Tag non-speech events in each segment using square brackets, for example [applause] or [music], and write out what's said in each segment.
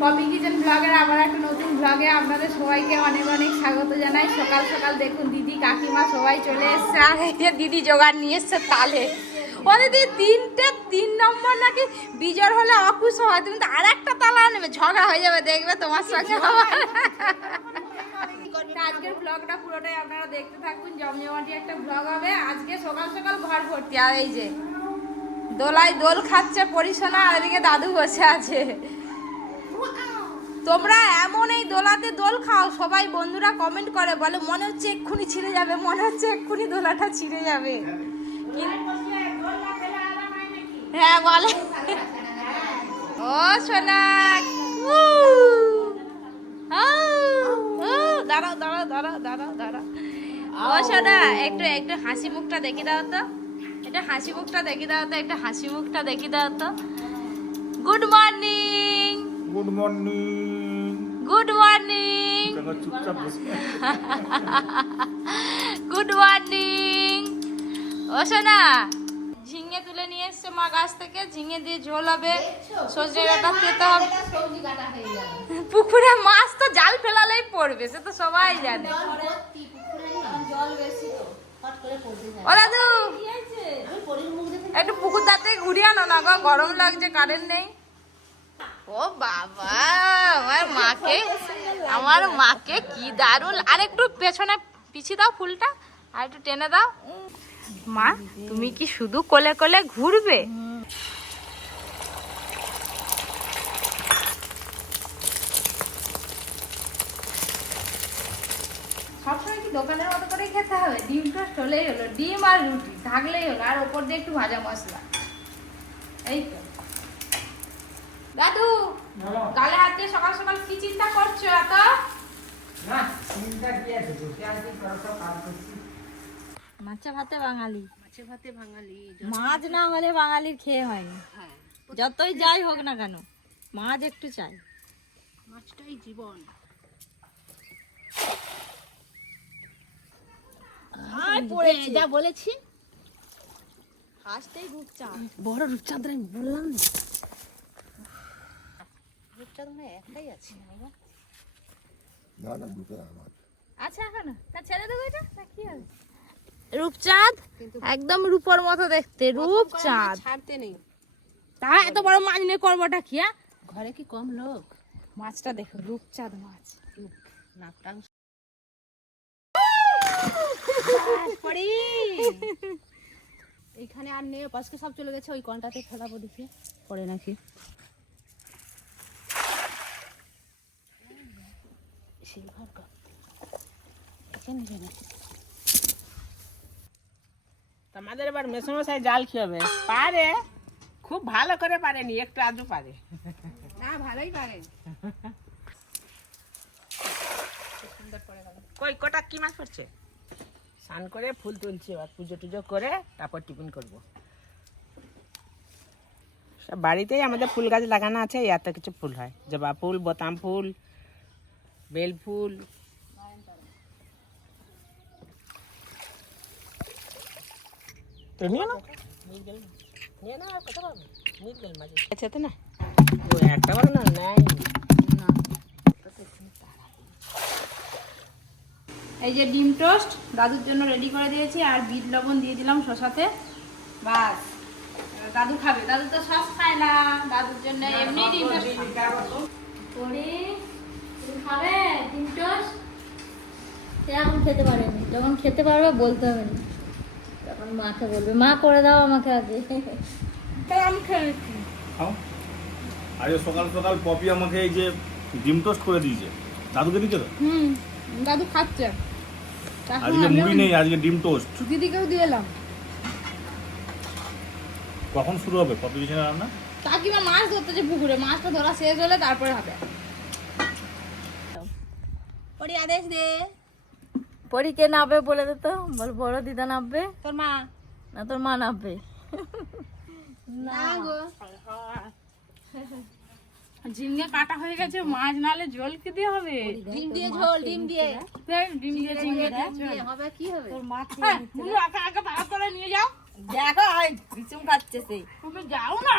Poppy kitchen ব্লগের আবার একটা নতুন ব্লগে আপনাদের সবাইকে অনেক অনেক স্বাগত জানাই। সকাল সকাল দেখুন দিদি কাকিমা সবাই চলে এসছে। আর এই যে দিদি জোগাড় নিয়ে এসছে তালে। ও দিদি তিনটে তিন নম্বর নাকি? বিজয় হলে অকুশ হয় তুমি তো আর একটা তালা নেবে ঝগড়া হয়ে যাবে দেখবে তোমার সঙ্গে আবার। আজকের ব্লগটা পুরোটাই আপনারা দেখতে থাকুন জমজমাটি একটা ব্লগ হবে। আজকে সকাল সকাল ঘর ভর্তি। আর এই যে দোলায় দোল খাচ্ছে পরিসোনা আর এদিকে দাদু বসে আছে। তোমরা এমন এই দোলাতে দোল খাও, সবাই বন্ধুরা কমেন্ট করে, বলে মনে হচ্ছে এক্ষুনি ছিঁড়ে যাবে, মনে হচ্ছে এক্ষুনি দোলাটা ছিঁড়ে যাবে। হ্যাঁ বলে। ও, সোনা। দাঁড়াও দাঁড়াও দাঁড়াও দাঁড়াও দাঁড়াও। ও, সোনা, একটু একটু হাসি মুখটা দেখে দাও তো। এটা হাসি মুখটা দেখে দাও তো, একটা হাসি মুখটা দেখে দাও তো। Good morning good morning good morning good morning ও সোনা ঝিঙে তুলে নিয়ে এসছে মা গাছ থেকে। ঝিঙে দিয়ে ঝোল হবে। সজনে ডাটা খেতে হবে পুকুরে মাছ তো জাল ফেলালেই পড়বে সে তো সবাই জানে। ও দাদু! একটু পুকুর দাঁতে ঘুরিয়ে আনো না গরম লাগছে কারেন্ট নেই। ও বাবা, আমার মাকে আমার মাকে কি দারুণ। আর একটু পেছনে পিছিয়ে দাও ফুলটা, আর একটু টেনে দাও। মা, তুমি কি শুধু কোলে কোলে ঘুরবে? সবসময় কি দোকানের মতো করে খেতে হবে? ডিম টোস্ট হলেই হলো, ডিম আর রুটি, থাকলেই হলো, আর ওপর দিয়ে একটু ভাজা মশলা। এই তো। দাদু গালে হাত দিয়ে সকাল সকাল কি চিন্তা করছ এত? মাছে ভাতে বাঙালি। মাছে ভাতে বাঙালি মাছ না হলে বাঙালির খেয়ে হয়নি হ্যাঁ যতই যাই হোক না কেন মাছ একটু চাই। মাছটাই জীবন। আর পড়েছে। যা বলেছি ফার্স্টেই রূপচাঁদ। বড় রূপচাঁদ আমি বললাম না। রূপচাঁদ একটাই আছে না। না দুটো আমার। আচ্ছা এখন। তা ছেড়ে দেবো এটা? না কি হবে? রূপচাঁদ? একদম রূপর মতো দেখতে রূপচাঁদ। ছাড়তে নেই। তা এত বড় মাছ নিয়ে করবোটা কি হ্যাঁ? ঘরে কি কম লোক? মাছটা দেখো রূপচাঁদ মাছ। নাকটা এইখানে আর নেই পাশকে সব চলে গেছে ওই কনটাতে ফেলাবো দেখি। পড়ে নাকি। সিলভার কাপ এখানে তোমাদের এবার মেসমশাই জাল কি হবে পারে। খুব ভালো করে পারেনি একটু আধু পারে। না ভালোই পারে। কই কটা কি মাছ পড়ছে? স্নান করে ফুল তুলছি এবার পুজো টুজো করে তারপর টিফিন করব। সব বাড়িতেই আমাদের ফুল গাছ লাগানো আছে এত কিছু ফুল হয়। জবা ফুল বোতাম ফুল বেল ফুল নিয়ে নাও। নিয়ে নাও কত পাবে নির্গেল মাঝে আছে তো না। ও একটা বড় না নাই। এই যে ডিম টোস্ট দাদুর জন্য রেডি করে দিয়েছি আর বিট লবণ দিয়ে দিলাম শশাতে বাস দাদু খাবে। দাদু তো সস খায় না দাদুর জন্য এমনি ডিম টোস্ট খাবে? ডিম টোস্ট? এখন খেতে পারেনি। যখন খেতে পারবে বলতে হবে না। তখন মাকে বলবে মা করে দাও আমাকে আমি খাও। সকাল সকাল পপি আমাকে এই যে ডিম টোস্ট করে দিয়েছে। দাদুকে দিতে হুম দাদু খাচ্ছে। আজকে মুড়ি নেই আজকে ডিম টোস্ট। দিদিকেও দিয়ে এলাম। কখন শুরু হবে? পপি কিচেনে রান্না? কাকিমা মাছ ধরতেছে পুকুরে। মাছটা ধরা শেষ হলে তারপরে হবে। পরি আদেশ দে পরি কে নামবে বলে দে তো বল বড় দিদা নামবে তোর মা? না তোর মা নামবে না গো। ঝিঙ্গে কাটা হয়ে গেছে মাছ নালে জল কি দিয়ে হবে? ডিম দিয়ে ঝোল ডিম দিয়ে। ডিম দিয়ে ঝিঙ্গে দিয়ে হবে কি হবে? তোর মা হ্যাঁ, তুমি আগে আগে তাড়া করে নিয়ে যাও। দেখো হয় বিচুম খাচ্ছে সেই তুমি যাও না।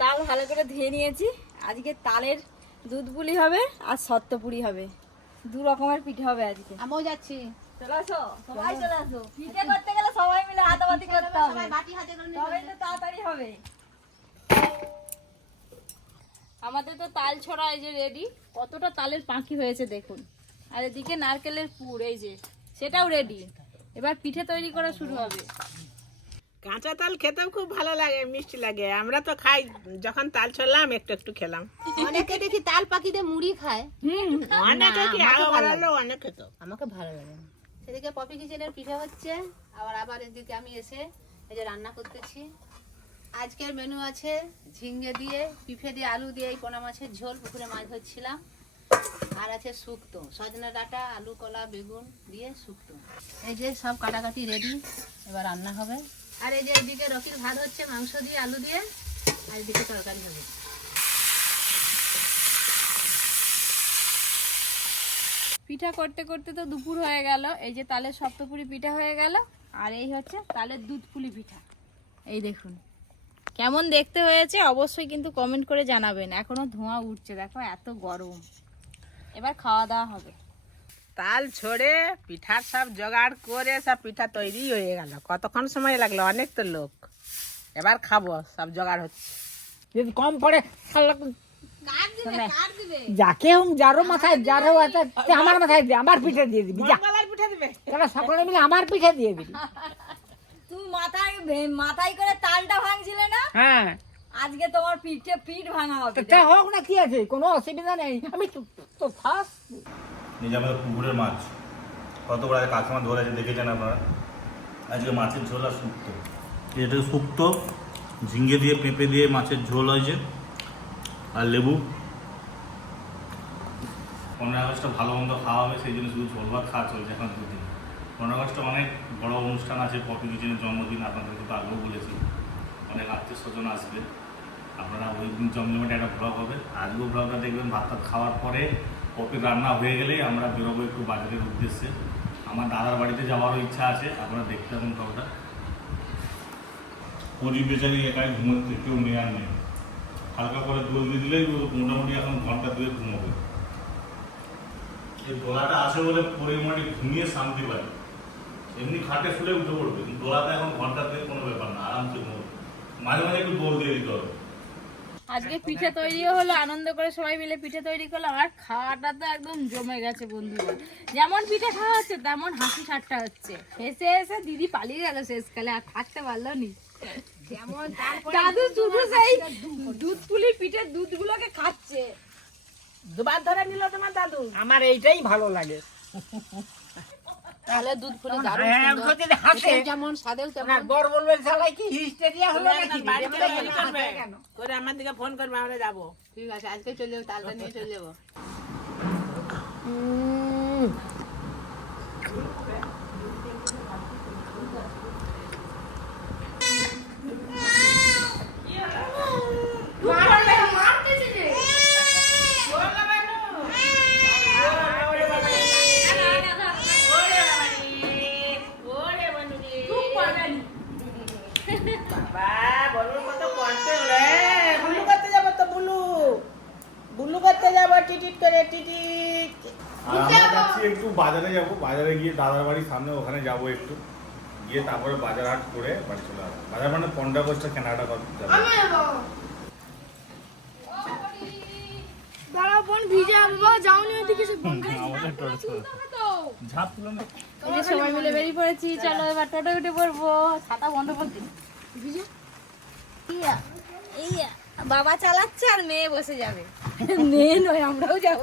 তাল ভালো করে ধুয়ে নিয়েছি। আজকে তালের দুধ পুলি হবে আর সত্তপুরি হবে। দু রকমের পিঠে হবে আজকে। আমিও যাচ্ছি। চলে আসো? সবাই চলে আসো। পিঠে করতে গেলে সবাই মিলে হাতাহাতি করতে হবে সবাই বাটি হাতে করে তো তাড়াতাড়ি হবে। আমাদের তো তাল ছড়া এই যে রেডি কতটা তালের পাখি হয়েছে দেখুন। আর এদিকে নারকেলের পুর এই যে সেটাও রেডি এবার পিঠে তৈরি করা শুরু হবে। কাঁচা তাল খেতেও খুব ভালো লাগে মিষ্টি লাগে। আমরা তো খাই যখন তাল ছড়লাম একটু একটু খেলাম। অনেকে দেখি তাল পাখি দিয়ে মুড়ি খায়। অনেকে কি আরও বাড়ালো অনেক খেত আমাকে ভালো লাগে। সেদিকে পপি কিচেনের পিঠে হচ্ছে আবার আবার এদিকে আমি এসে এই যে রান্না করতেছি। আজকের মেনু আছে ঝিঙ্গে দিয়ে পিঠে দিয়ে আলু দিয়ে এই পোনা মাছের ঝোল পুকুরে মাছ ধরছিলাম। আর আছে শুক্তো সজনা ডাঁটা আলু কলা বেগুন দিয়ে শুক্তো। এই যে সব কাটাকাটি রেডি এবার রান্না হবে। আর এই যে এদিকে রকির ভাত হচ্ছে, মাংস দিয়ে, আলু দিয়ে, আর এদিকে তরকারি হবে। পিঠা করতে করতে তো দুপুর হয়ে গেল। এই যে তালের সপ্তপুরি পিঠা হয়ে গেল, আর এই হচ্ছে তালের দুধ পুলি পিঠা। এই দেখুন, কেমন দেখতে হয়েছে অবশ্যই কিন্তু কমেন্ট করে জানাবেন। এখনও ধোঁয়া উঠছে, দেখো এত গরম। এবার খাওয়া দাওয়া হবে। তাল ছড়ে পিঠার সব জোগাড় করে সব পিঠা তৈরি হয়ে গেল। কতক্ষণ সময় লাগল? অনেক তো লোক। এবার খাব সব জোগাড় হচ্ছে। যদি কম পড়ে যাকে হোক যারও মাথায় যারও আছে আমার মাথায় দিয়ে আমার পিঠে দিয়ে দিবি দিবে। তারা সকলে মিলে আমার পিঠে দিয়ে দিবি। তুমি মাথায় মাথায় করে তালটা ভাঙছিলে না? হ্যাঁ। আজকে তোমার পিঠে পিঠ ভাঙা হবে তা হোক না কি আছে? কোনো অসুবিধা নেই। আমি তো তো ফার্স্ট নিজে আমাদের পুকুরের মাছ। কত বড় কাকিমা ধরেছে দেখেছেন আপনারা? আজকে মাছের ঝোল আর শুক্তো। এটা শুক্তো ঝিঙ্গে দিয়ে, পেঁপে দিয়ে মাছের ঝোল হয়েছে, আর লেবু। পনেরো আগস্টটা ভালো মন্দ খাওয়া হবে, সেই জন্য শুধু ঝোল ভাত খাওয়া চলছে এখন দুদিন। পনেরো আগস্টে অনেক বড় অনুষ্ঠান আছে পপি কিচেনের জন্মদিন আপনাদেরকে তো আগেও বলেছি। অনেক আত্মীয় স্বজন আসবে। আপনারা ওই দিন জমজমাটে একটা ব্লগ হবে। আজকেও ব্লগটা দেখবেন ভাত খাওয়ার পরে পপির রান্না হয়ে গেলেই আমরা বেরোবো একটু বাজারের উদ্দেশ্যে। আমার দাদার বাড়িতে যাওয়ারও ইচ্ছা আছে আপনারা দেখতে পাবেন ব্লগটা পরি বেচারি একাই ঘুমোচ্ছে কেউ নেই আর নেই। হালকা করে দোল দিয়ে দিলেই মোটামুটি এখন ঘণ্টা দুয়ে ঘুমোবে। এই দোলাটা আসে বলে পরে মোটামুটি ঘুমিয়ে শান্তি পায়। এমনি খাটে শুলে উঠে পড়বে কিন্তু দোলাটা এখন ঘণ্টা দুয়ে কোনো ব্যাপার না আরামসে ঘুমোবে। মাঝে মাঝে একটু দোল দিয়ে দিতে হবে। আজকে পিঠে তৈরিও হলো আনন্দ করে সবাই মিলে পিঠে তৈরি করলাম আর খাওয়াটা তো একদম জমে গেছে বন্ধুরা। যেমন পিঠে খাওয়া হচ্ছে তেমন হাসি ঠাট্টা হচ্ছে। হেসে হেসে দিদি পালিয়ে গেল শেষকালে আর থাকতে পারল নি। দাদু শুধু সেই দুধ পুলি পিঠে দুধগুলোকে খাচ্ছে। দুবার ধরে নিল তোমার দাদু? আমার এইটাই ভালো লাগে। তাহলে দুধ ফুলে দারুণ হ্যাঁ, সুন্দর। যেমন স্বাদেও না তেমন গড় বলবে শালাই কি হিস্টেরিয়া হলো নাকি? বাড়িতে করবে। কেন? করে আমার দিকে ফোন করবে আমরা যাব। ঠিক আছে আজকে চলে যাব তালটা নিয়ে চলে যাব বাবা বলুন কত কষ্ট রে বুলু করতে যাব তো বুলু বুলু করতে যাব টিটিট করে আর আমরা যাচ্ছি একটু বাজারে যাব বাজারে গিয়ে দাদার বাড়ির সামনে ওখানে যাব একটু। গিয়ে তারপরে বাজার হাট করে বাড়ি চলে আসব। বাজার মানে পনেরো আগস্টে কেনাকাটা করতে যাব। সবাই মিলে বেরিয়ে পড়েছি। চলো এবার টোটো উঠে পড়ব। ছাতা বন্ধ করতে বাবা চালাচ্ছে আর মেয়ে বসে যাবে। [laughs] মেয়ে নয় আমরাও যাব।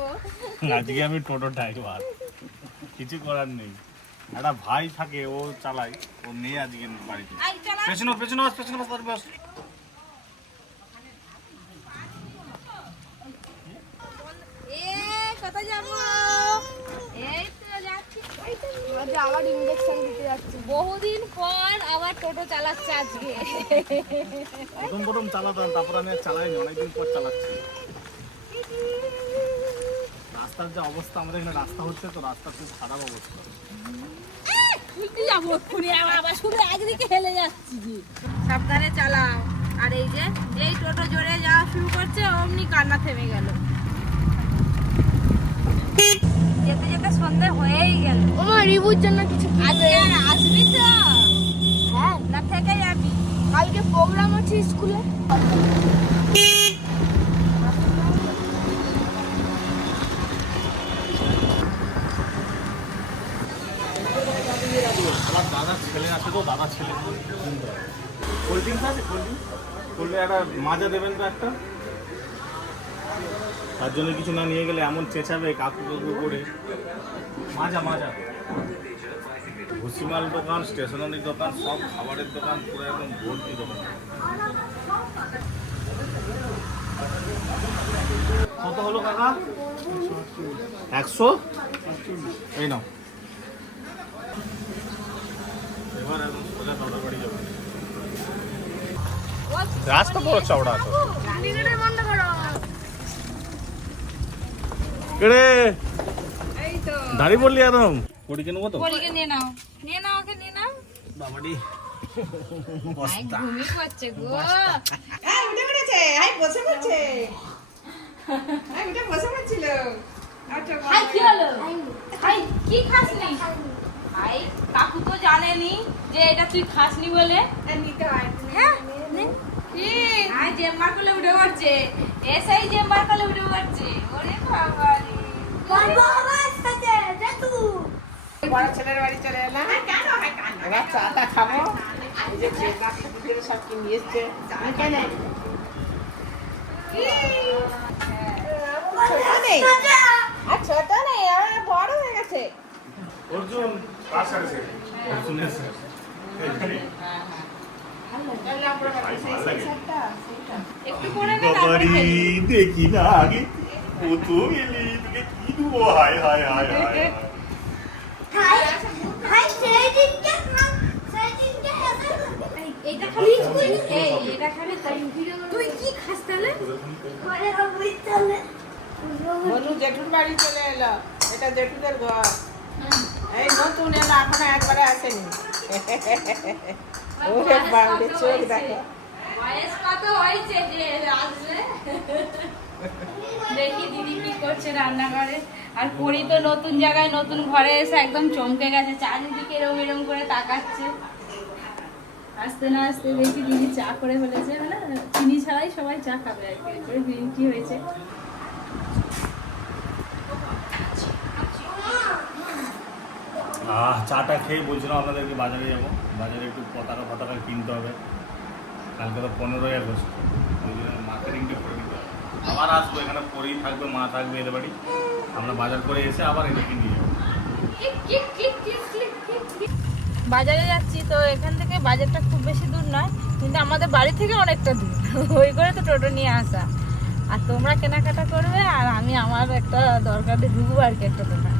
আজকে আমি টোটো ড্রাইভার। কিছু করার নেই। একটা ভাই থাকে ও চালায়। ও নেই আজকে বাড়িতে। পেছনে পেছনে বাস পেছনে বাস বাস। এ যাব? এই তো যাচ্ছি। আবার ইঞ্জেকশন যাচ্ছি। বহুদিন পর আবার টোটো চালাচ্ছে আজকে। প্রথম প্রথম চালাতাম তারপর আমি চালাইনি অনেকদিন পর চালাচ্ছি। রাস্তার যে অবস্থা আমাদের এখানে রাস্তা হচ্ছে তো রাস্তার খুব খারাপ অবস্থা। উল্টে যাব এক্ষুনি আবার শুধু একদিকে হেলে যাচ্ছি। সাবধানে চালাও। আর এই যে যেই টোটো জোরে যাওয়া শুরু করছে অমনি কান্না থেমে গেল। সন্ধে হয়েই গেল। আমার রিবুর জন্য কিছু আজকে আর আসবি তো? হ্যাঁ। না থেকে যাবি কালকে প্রোগ্রাম আছে স্কুলে। আমার দাদার ছেলে আছে তো দাদার ছেলে। কোল্ড ড্রিঙ্কস আছে? কোল্ড ড্রিঙ্কস একটা মাজা দেবেন তো একটা। তার জন্য কিছু না নিয়ে গেলে এমন চেঁচাবে কাকু কাকু করে। মাজা মাজা। ভুসিমাল দোকান স্টেশনারি দোকান সব খাবারের দোকান পুরো একদম ভর্তি দোকান। কত হলো কাকা? একশো? এই নাও। এবার একদম সোজা যাবে। রাস্তা বড় চওড়া আছে। কেড়ে দাঁড়িয়ে বললি একদম পড়ি কেন? কত পরীকে নিয়ে নাও। নিয়ে নাও ওকে নিয়ে নাও। বাবাডি। আই ঘুমি করছে গো। হাই কি হলো? হাই কি খাসনি? হাই কাকু তো জানেনি যে এটা তুই খাসনি বলে। হ্যাঁ নে। কি হাই জেম্বার করলে উঠে পড়ছে। এসআই জেম্বার করলে উঠে পড়ছে। ওরে বাবা রে বড় ছেলের বাড়ি চলে এলাম। এবার চাটা খাব। এই যে চেকা সব কি নিয়ে এসছে। কেন আর ছোট নেই আমার বড় হয়ে গেছে। অর্জুন কার সাথে অর্জুন এসে দেখি না আগে। ও তো তোকে কি দেবো? হায় হায় হায় হায় জেঠুর বাড়ি চলে এলো। এটা জেঠুদের ঘর। এই নতুন এলো এখনও একবারে আসেনি। [laughs] ওরে বাবরে চোখ দেখো। বয়স কত হয়েছে যে আসবে। দেখি দিদি কি করছে রান্নাঘরে। আর পরি তো নতুন জায়গায় নতুন ঘরে এসে একদম চমকে গেছে। চারিদিকে এরম এরম করে তাকাচ্ছে। আসতে না আসতে দেখি দিদি চা করে ফেলেছে। মানে চিনি ছাড়াই সবাই চা খাবে আর কি। করে গ্রিন টি হয়েছে? আহ, চাটা খেয়ে বলছিলাম আপনাদেরকে বাজারে যাব। বাজারে একটু পতাকা ফতাকা কিনতে হবে। কালকে তো পনেরোই আগস্ট। ওই জন্য মার্কেটিংটা করে নিতে হবে। আবার আসব, এখানে পরেই থাকবে, মা থাকবে, এদের বাড়ি। আমরা বাজার করে এসে আবার এটা কিনে যাব। বাজারে যাচ্ছি, তো এখান থেকে বাজারটা খুব বেশি দূর নয়, কিন্তু আমাদের বাড়ি থেকে অনেকটা দূর। [laughs] ওই করে তো টোটো নিয়ে আসা। আর তোমরা কেনাকাটা করবে, আর আমি আমার একটা দরকারে ঢুকবো আর কি একটা দোকান।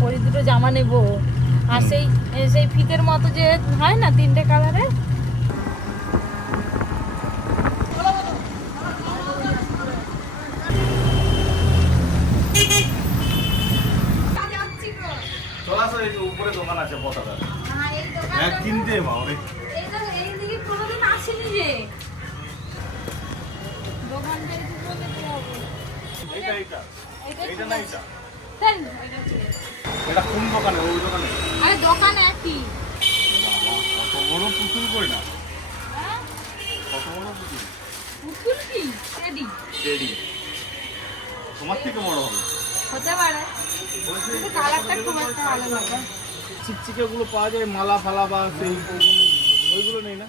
পরি দুটো জামা নেব। আর সেই সেই ফিতের মতো যে হয় না তিনটে উপরে দোকান আছে পতাকা। হ্যাঁ কিনতে এইটা এইটা। এইটা না এইটা? দেন, এটা কোন দোকানে? ওই দোকানে? আরে দোকান একই। কত বড় পুতুল কই না? হ্যাঁ? কত বড় পুতুল? পুতুল কি? টেডি। টেডি। তোমার থেকে বড় হবে। হতে পারে। কিন্তু কালারটা খুব একটা ভালো লাগে চিকচিকে গুলো পাওয়া যায় মালা ফালা বা সেই ওইগুলো নেই না?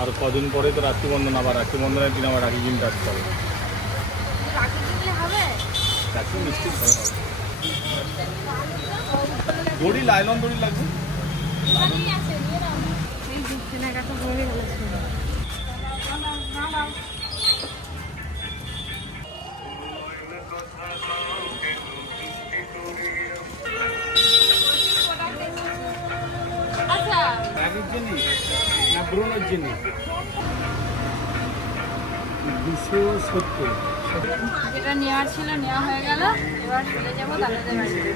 আর কদিন পরে তো রাখি বন্ধন আবার রাখি বন্ধনের দিন আবার রাখি দিন আসতে হবে। রাখি হবে? রাখি মিষ্টি হবে। দড়ি লাইলন দড়ি লাগবে? রাখির জিনিস না ব্রণের জিনিস? দুশো সত্তর যেটা নেওয়ার ছিল নেওয়া হয়ে গেল। এবার চলে যাব দাদাদের বাড়িতে।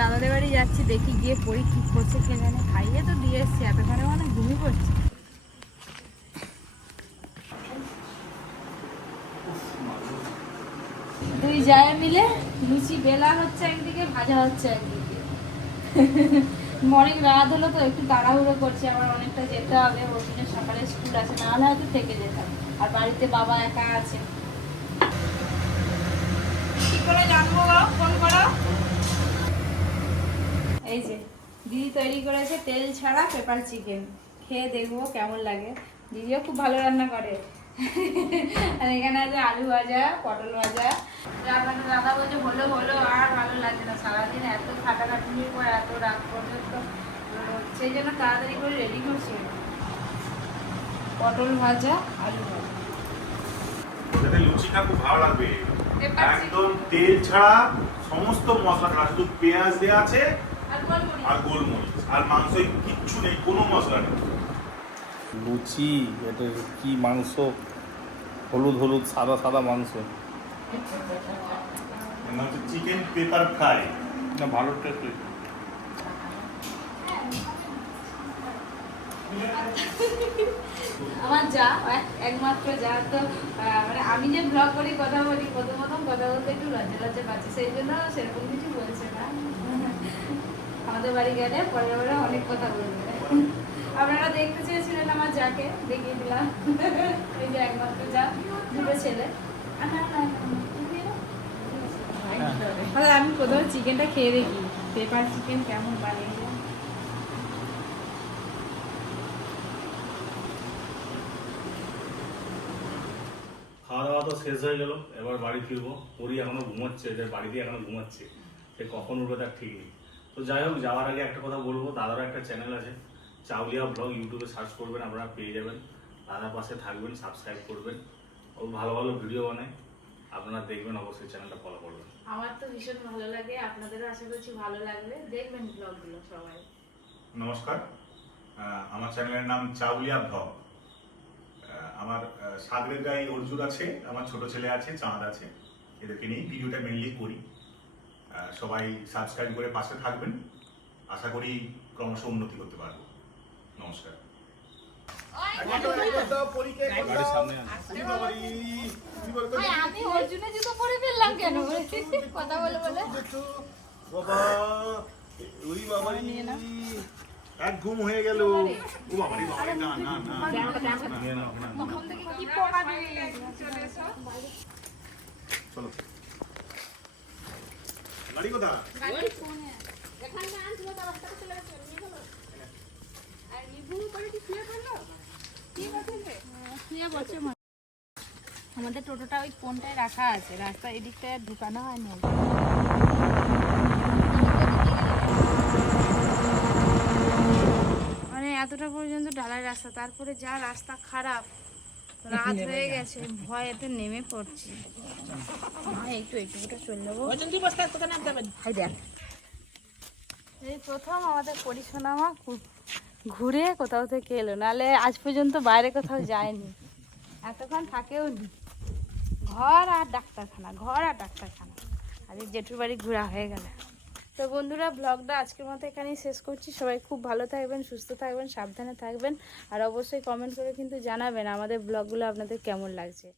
দাদাদের বাড়ি যাচ্ছি, দেখি গিয়ে পড়ি কি করছে কে জানে। খাইয়ে তো দিয়ে এসছি এতক্ষণে মানে ঘুমিয়ে পড়ছে দুই যায় মিলে, লুচি বেলা হচ্ছে একদিকে, ভাজা হচ্ছে একদিকে। অনেক রাত হলো তো একটু তাড়াহুড়ো করছি, আবার অনেকটা যেতে হবে, ওর সকালে স্কুল আছে, না হলে হয়তো থেকে যেতাম। আর বাড়িতে বাবা একা আছে। কি করে জানব গো? ফোন করো। এই যে দিদি তৈরি করেছে তেল ছাড়া পেপার চিকেন। খেয়ে দেখব কেমন লাগে। দিদিও খুব ভালো রান্না করে। আর এখানে আছে আলু ভাজা পটল ভাজা। রান্নাটা দাদা বলছে হলো হলো আর ভালো লাগে না। সারাদিন এত খাটাখাটুনির পর এত রাত পর্যন্ত সেই জন্য তাড়াতাড়ি করে রেডি করছি পটল ভাজা আলু ভাজা। ওটাতে লুচিটা খুব ভালো লাগবে। একদম তেল ছাড়া সমস্ত মশলা শুধু পেঁয়াজ দেওয়া আছে আর গোলমরিচ। আর মাংসই কিচ্ছু নেই কোনো মশলা নেই। লুচি এটা কি মাংস? হলুদ হলুদ সাদা সাদা মাংস। চিকেন পেপার ফ্রাই না ভালো টেস্ট আমার যা এক- একমাত্র যা তো আহ, মানে আমি যে ব্লগ করি কথা বলি প্রথম প্রথম কথা বলতে একটু লজ্জা লজ্জা পাচ্ছি সেই জন্য সেরকম কিছু বলছে না। আমাদের বাড়ি গেলে পরের বারে অনেক কথা বলবে। আপনারা দেখতে চেয়েছিলেন আমার যাকে, দেখিয়ে দিলাম। এই যে একমাত্র যা, দুটো ছেলে। তুমি এলো? তাহলে আমি প্রথমে চিকেনটা খেয়ে দেখি। পেপার চিকেন কেমন বানিয়েছে খাওয়া দাওয়া তো শেষ হয়ে গেল, এবার বাড়ি ফিরবো। পরি এখনও ঘুমাচ্ছে যে বাড়িতে এখনও ঘুমাচ্ছে। সে কখন উঠবে তার ঠিক নেই। তো যাই হোক যাওয়ার আগে একটা কথা বলব। দাদারও একটা চ্যানেল আছে। চাউলিয়া ব্লগ ইউটিউবে সার্চ করবেন আপনারা পেয়ে যাবেন। দাদার পাশে থাকবেন সাবস্ক্রাইব করবেন। ও ভালো ভালো ভিডিও বানায়। আপনারা দেখবেন অবশ্যই চ্যানেলটা ফলো করবেন। আমার তো ভীষণ ভালো লাগে। আপনাদেরও আশা করছি ভালো লাগবে। দেখবেন ব্লগগুলো সবাই। নমস্কার। আমার চ্যানেলের নাম চাউলিয়া ব্লগ আমার সাগরের গায়ে অর্জুন আছে আমার ছোট ছেলে আছে চাঁদ আছে। এদেরকে নিয়েই ভিডিওটা মেনলি করি। সবাই সাবস্ক্রাইব করে পাশে থাকবেন আশা করি ক্রমশ উন্নতি করতে পারব নমস্কার আমি অর্জুনের জুতো পরে ফেললাম কেন কথা বলে বলে বাবা ওই বাবা এক ঘুম হয়ে গেল ও বাবা রে বাবা না না না না, না। চলো গাড়ি কোথায় গাড়ি এখানটা আনছিল তার রাস্তাটা চলে গেছে নিয়ে গেলো আর নিবু করে কি শুয়ে পড়ল আছে শুয়ে আমাদের টোটোটা ওই কোনটায় রাখা আছে রাস্তা এদিকটায় ঢুকানো হয়নি। মানে এতটা পর্যন্ত ডালাই রাস্তা, তারপরে যা রাস্তা খারাপ। রাত হয়ে গেছে ভয়েতে নেমে পড়ছি। মা, একটু এইটুকুটা চলে যাব হাই দেখ। এই প্রথম আমাদের পরিসোনামা ঘুরে কোথাও থেকে এলো নালে আজ পর্যন্ত বাইরে কোথাও যায়নি। এতক্ষণ থাকেও নি। ঘর আর ডাক্তারখানা ঘর আর ডাক্তারখানা। আজ এই জেঠুর বাড়ি ঘোরা হয়ে গেল। তো বন্ধুরা ব্লগটা আজকের মতো এখানেই শেষ করছি। সবাই খুব ভালো থাকবেন, সুস্থ থাকবেন, সাবধানে থাকবেন। আর অবশ্যই কমেন্ট করে কিন্তু জানাবেন আমাদের ব্লগগুলো আপনাদের কেমন লাগছে।